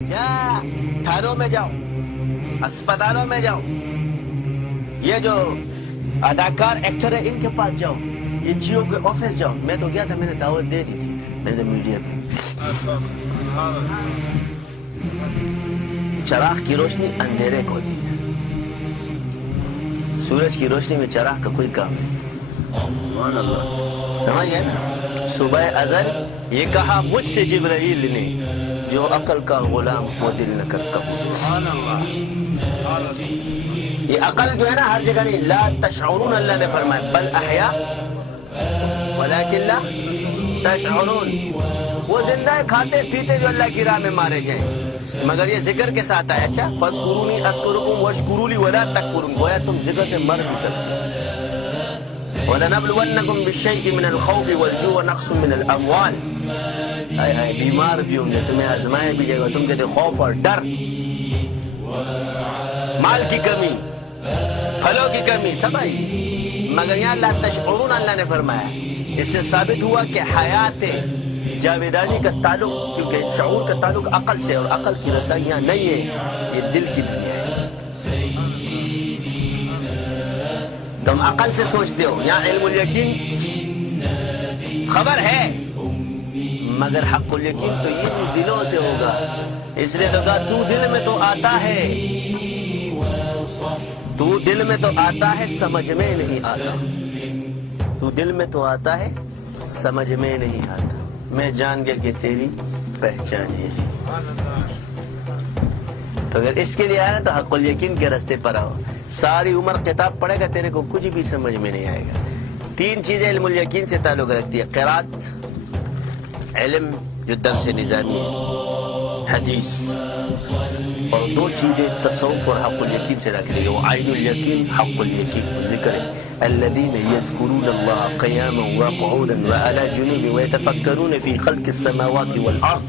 تھانوں میں جاؤ، اسپتالوں میں جاؤ، یہ جو اداکار ایکٹر ہے ان کے پاس جاؤ، یہ جیو کے آفس جاؤ. میں تو گیا تھا، میں نے دعوت دے دی تھی میں نے میڈیا پہ. چراغ کی روشنی اندھیرے کو دی ہے، سورج کی روشنی میں چراغ کا کوئی کام نہیں. سمجھ گئے نا؟ صبح ازل یہ کہا مجھ سے جبرائیل نے، جو عقل کا غلام وہ دل نہ کر قبول. یہ عقل جو ہے نا ہر جگہ نہیں. لا تشعرون اللہ نے فرمایا، بل احیا ولکن لا تشعرون. وہ زندہ ہے کھاتے پیتے جو اللہ کی راہ میں مارے جائیں، مگر یہ ذکر کے ساتھ آیا. اچھا فاذکرونی اذکرکم واشکروا لی ولا تکفرون. گویا تم ذکر سے مر بھی سکتے. وَلَنَبْلُوَنَّكُمْ بِالشَّيْءِ مِنَ الْخَوْفِ وَالْجُوعِ وَنَقْصٍ مِنَ الْأَمْوَالِ. ہائے ہائے بیمار بھی ہوں گے، تمہیں آزمائے بھی جائے گا. تم کہتے خوف اور ڈر، مال کی کمی، پھلوں کی کمی سب آئی، مگر یہاں لا تشعرون اللہ نے فرمایا. اس سے ثابت ہوا کہ حیات جاویدانی کا تعلق، کیونکہ شعور کا تعلق عقل سے، اور عقل کی رسائی یہاں نہیں ہے، یہ دل کی دنیا ہے. تم عقل سے سوچتے ہو، یہاں علم الیقین خبر ہے، مگر حق الیقین تو یہ دلوں سے ہوگا. اس لیے تو کہا تو دل میں تو آتا ہے، تو دل میں تو آتا ہے سمجھ میں نہیں آتا. تو دل میں تو آتا ہے سمجھ میں نہیں آتا. میں جان گیا کہ تیری پہچان ہے. تو اگر اس کے لیے آیا نا تو حق الیقین کے راستے پر آؤ. ساری عمر کتاب پڑھے گا تیرے کو کچھ بھی سمجھ میں نہیں آئے گا. تین چیزیں علم الیقین سے تعلق رکھتی ہے: قرات، علم جو درس نظامی ہے، حدیث، اور دو چیزیں تصوف اور حق الیقین سے رکھتی ہے. وہ عین الیقین، حق الیقین ذکر ہے. الذین یذکرون اللہ قیاما وقعودا وعلی جنوبهم ویتفکرون فی خلق السماوات والارض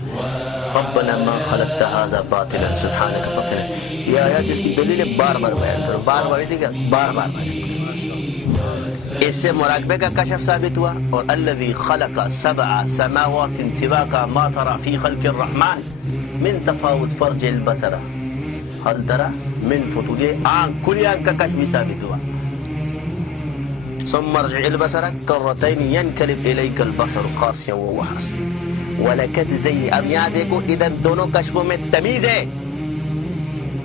ربنا ما خلقت هذا باطلا سبحانك فقنا. یہ آیات اس کی دلیل بار بار بیان کرو، بار بار بار بار بیان کرو. اس سے مراقبے کا کشف ثابت ہوا. اور الذی خلق سبع سماوات طباقا ما ترى فی خلق الرحمن من تفاوت فرج البصر هل ترى من فطور. آنکھ کھلی آنکھ کا کشف بھی ثابت ہوا. ثم ارجع البصر کرتين ينقلب اليك البصر خاسئا وهو حسير ولقد زين. اب یہاں دیکھو ادھر دونوں کشفوں میں تمیز ہے،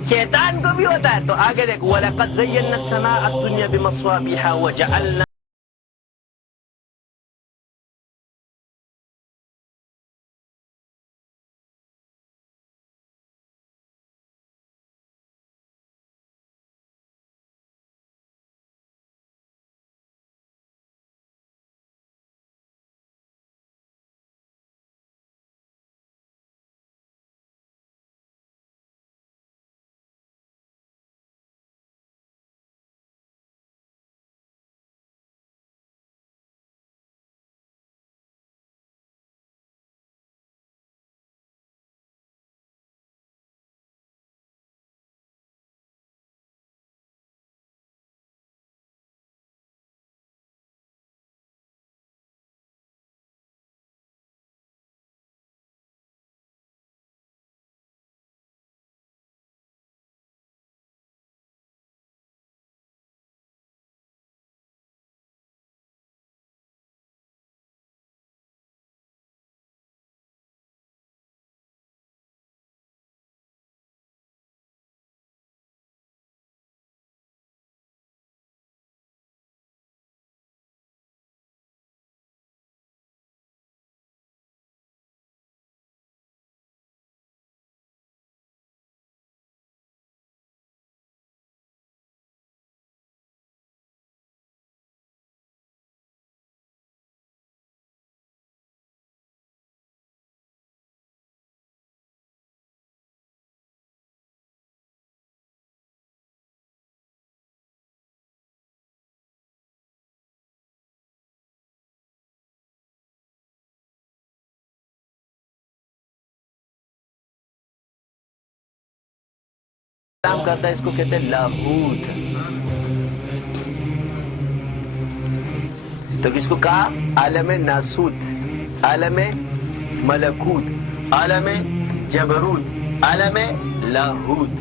شیطان کو بھی ہوتا ہے. تو آگے دیکھو وَلَقَدْ زَيَّنَّا السَّمَاءَ الدُّنْيَا بِمَصَابِيحَ وَجَعَلْنَا کام کرتا ہے. اس کو کہتے ہیں لاہوت. تو کس کو کہا؟ عالم ناسوت، عالم ملکوت، عالم جبروت. عالم لاہوت.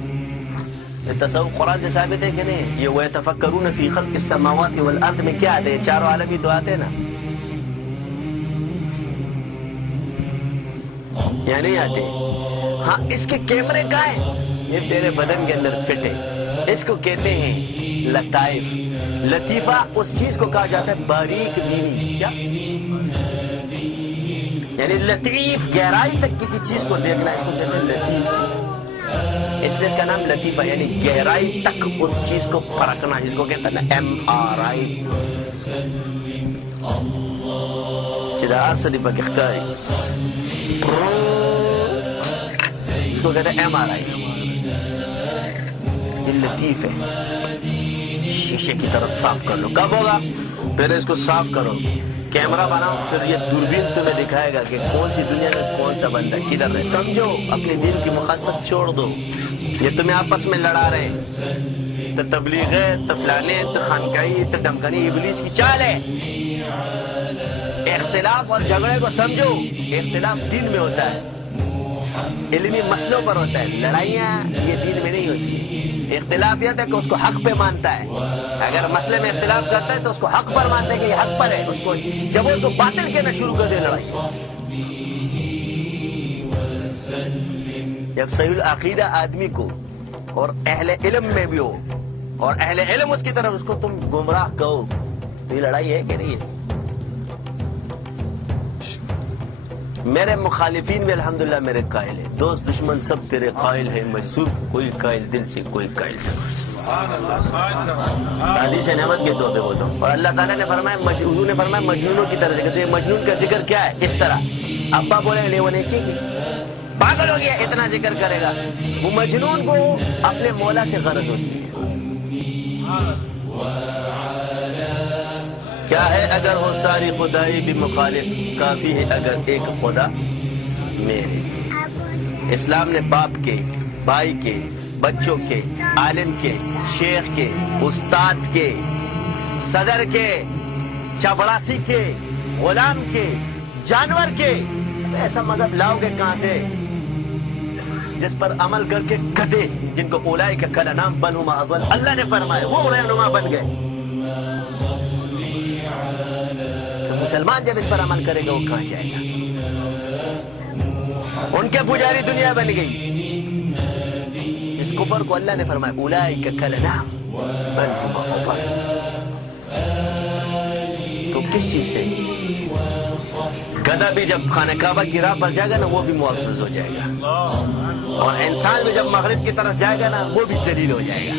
یہ تصوف قرآن سے ثابت ہے کہ نہیں؟ یہ وَيَتَفَكَّرُونَ فِي خَلْقِ السَّمَاوَاتِ وَالْأَرْضِ میں کیا آتے ہیں؟ چاروں عالم ہی تو آتے ہیں نا، یا نہیں آتے؟ ہاں اس کے کیمرے کا ہے، یہ تیرے بدن کے اندر فٹ ہے. اس کو کہتے ہیں لطائف. لطیفہ اس چیز کو کہا جاتا ہے باریک بینی. کیا یعنی لطیف، گہرائی تک کسی چیز کو دیکھنا، اس کو کہتے ہیں لطیف چیز. اس لیے اس کا نام لطیفہ، یعنی گہرائی تک اس چیز کو پرکھنا، جس کو کہتے ہیں MRI. چدار صدی پاک اخکاری، اس کو کہتے ہیں MRI. یہ لطیف ہے. شیشے کی طرح صاف کر لو. کب ہوگا؟ پہلے اس کو صاف کرو، کیمرہ بناؤ، پھر یہ دوربین تمہیں دکھائے گا کہ کون سی دنیا میں کون سا بندہ کدھر رہے. سمجھو، اپنے دین کی مخالفت چھوڑ دو. یہ تمہیں آپس میں لڑا رہے ہیں، تو تبلیغ ہے، تو فلانے، تو خانقاہی، تو ڈمکانی. ابلیس کی چال ہے. اختلاف اور جھگڑے کو سمجھو. اختلاف دین میں ہوتا ہے، علمی مسئلوں پر ہوتا ہے. لڑائیاں یہ دین میں نہیں ہوتی. اختلاف یہ ہے کہ اس کو حق پہ مانتا ہے. اگر مسئلے میں اختلاف کرتا ہے تو اس کو حق پر مانتا ہے کہ یہ حق پر ہے. اس کو جب اس کو باطل کہنا شروع کر دے لڑائی. جب صحیح العقیدہ آدمی کو اور اہل علم میں بھی ہو اور اہل علم اس کی طرف اس کو تم گمراہ کہو تو یہ لڑائی ہے کہ نہیں ہے؟ میرے مخالفین بھی الحمدللہ میرے قائل ہیں. دوست دشمن سب تیرے قائل ہیں مجذوب، کوئی قائل دل سے، کوئی قائل سے. حدیث نعمت کے طور پہ بولتا ہوں. اور اللہ تعالیٰ نے فرمایا، حضور نے فرمایا مجنونوں کی طرح ذکر. مجنون کا ذکر کیا ہے؟ اس طرح ابا بولے لے وہ نے کی پاگل ہو گیا، اتنا ذکر کرے گا. وہ مجنون کو اپنے مولا سے غرض ہوتی ہے. کیا ہے اگر ہو ساری خدائی بھی مخالف، کافی ہے اگر ایک خدا میرے لیے. اسلام نے باپ کے، بھائی کے، بچوں کے، عالم کے، شیخ کے، استاد کے، صدر کے، چپڑاسی کے، غلام کے، جانور کے. ایسا مذہب لاؤ گے کہاں سے جس پر عمل کر کے گدھے، جن کو اولئک کالانعام بل ھم اضل، اللہ نے فرمایا وہ رہنما بن گئے. تو مسلمان جب اس پر عمل کرے گا وہ کہاں جائے گا؟ ان کے پجاری دنیا بن گئی. اس کفر کو اللہ نے فرمایا اولئک کالانعام بل ھم اضل. تو کس چیز سے؟ گدھا بھی جب خانہ کعبہ کی راہ پر جائے گا نا وہ بھی معزز ہو جائے گا، اور انسان بھی جب مغرب کی طرف جائے گا نا وہ بھی ذلیل ہو جائے گا.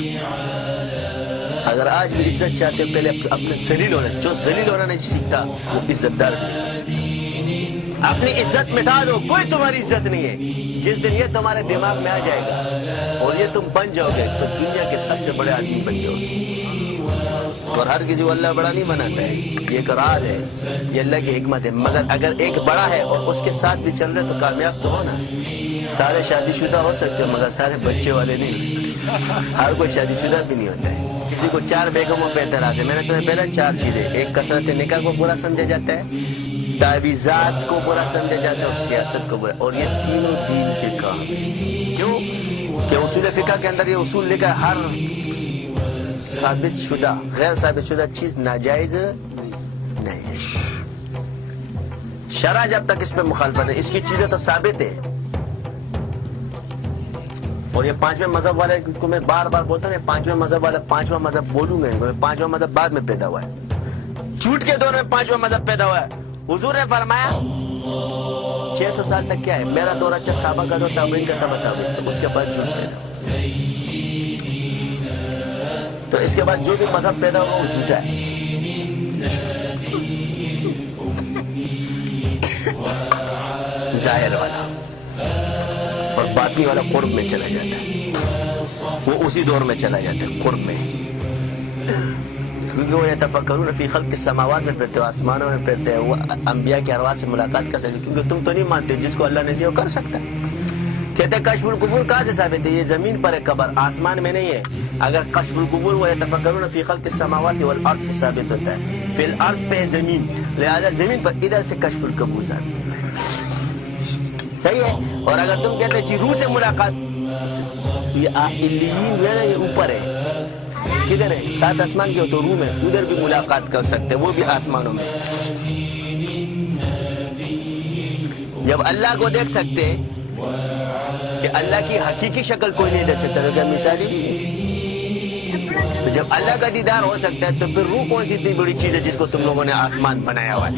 اگر آج بھی عزت چاہتے ہو پہلے اپنے ذلیل ہونا. جو ذلیل ہونا نہیں سیکھتا وہ عزت دار بھی. اپنی عزت مٹا دو، کوئی تمہاری عزت نہیں ہے. جس دن یہ تمہارے دماغ میں آ جائے گا اور یہ تم بن جاؤ گے تو دنیا کے سب سے بڑے آدمی بن جاؤ گے. اور ہر کسی کو اللہ بڑا نہیں بناتا ہے، یہ ایک راز ہے، یہ اللہ کی حکمت ہے. مگر اگر ایک بڑا ہے اور اس کے ساتھ بھی چل رہے تو کامیاب تو ہونا. سارے شادی شدہ ہو سکتے ہو مگر سارے بچے والے نہیں ہو سکتے. ہر کوئی شادی شدہ بھی نہیں ہوتا ہے. کسی کو 4 بیگموں پہ اعتراض ہے. میں نے تمہیں پہلے 4 چیزیں، ایک کثرت نکاح کو برا سمجھا جاتا ہے، تعویذات کو برا سمجھا جاتا ہے، اور سیاست کو برا. اور یہ تینوں دین کے کام ہیں. کیوں کہ اصول فقہ کے اندر یہ اصول لکھا ہے ہر ثابت شدہ، غیر ثابت شدہ چیز ناجائز نہیں ہے. شرع جب تک اس پہ مخالفت ہے، اس کی چیزیں تو ثابت ہے. اور یہ 5ویں مذہب والے کو میں بار بار بولتا ہوں، 5ویں مذہب والا 5واں مذہب بولوں گا. 5واں مذہب بعد میں پیدا ہوا ہے، جھوٹ کے دور میں 5واں مذہب پیدا ہوا ہے. حضور نے فرمایا 600 سال تک کیا ہے؟ میرا دور اچھا، صحابہ کا دور تابعین کا تبع تابعین، اس کے بعد جھوٹ پیدا. تو اس کے بعد جو بھی مذہب پیدا ہوا وہ جھوٹا ہے. ظاہر والا اور باطنی والا قرب میں چلا جاتا ہے، وہ اسی دور میں چلا جاتا ہے قرب میں. کیونکہ وہ یتفکرون فی خلق السماوات میں پھرتے، آسمانوں میں پھرتے، وہ انبیاء کی ارواح سے ملاقات کر سکتے. کیونکہ تم تو نہیں مانتے جس کو اللہ نے دیا وہ کر سکتا ہے. کہتے ہیں کشف القبور کہاں سے ثابت ہے؟ یہ زمین پر ہے قبر، آسمان میں نہیں ہے. اگر کشف القبور و یتفکرون فی خلق السماوات والارض سے ثابت ہوتا ہے، فی الارض پہ زمین، لہذا زمین پر ادھر سے کشف القبور ثابت ہوتا ہے. صحیح ہے. اور اگر تم کہتے جی روح سے ملاقات، یہ علیین جو ہے نا یہ اوپر ہے. کدھر ہے؟ 7 آسمان کے ہو تو روح میں ادھر بھی ملاقات کر سکتے، وہ بھی آسمانوں میں. جب اللہ کو دیکھ سکتے کہ اللہ کی حقیقی شکل کوئی نہیں دیکھ سکتا تو کیا مثالی نہیں دیکھ سکتے؟ تو جب اللہ کا دیدار ہو سکتا ہے تو پھر روح کون سی اتنی بڑی چیز ہے جس کو تم لوگوں نے آسمان بنایا ہوا ہے؟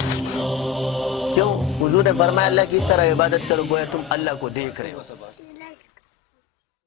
کیوں؟ حضور نے فرمایا اللہ کی اس طرح عبادت کرو گویا تم اللہ کو دیکھ رہے ہو.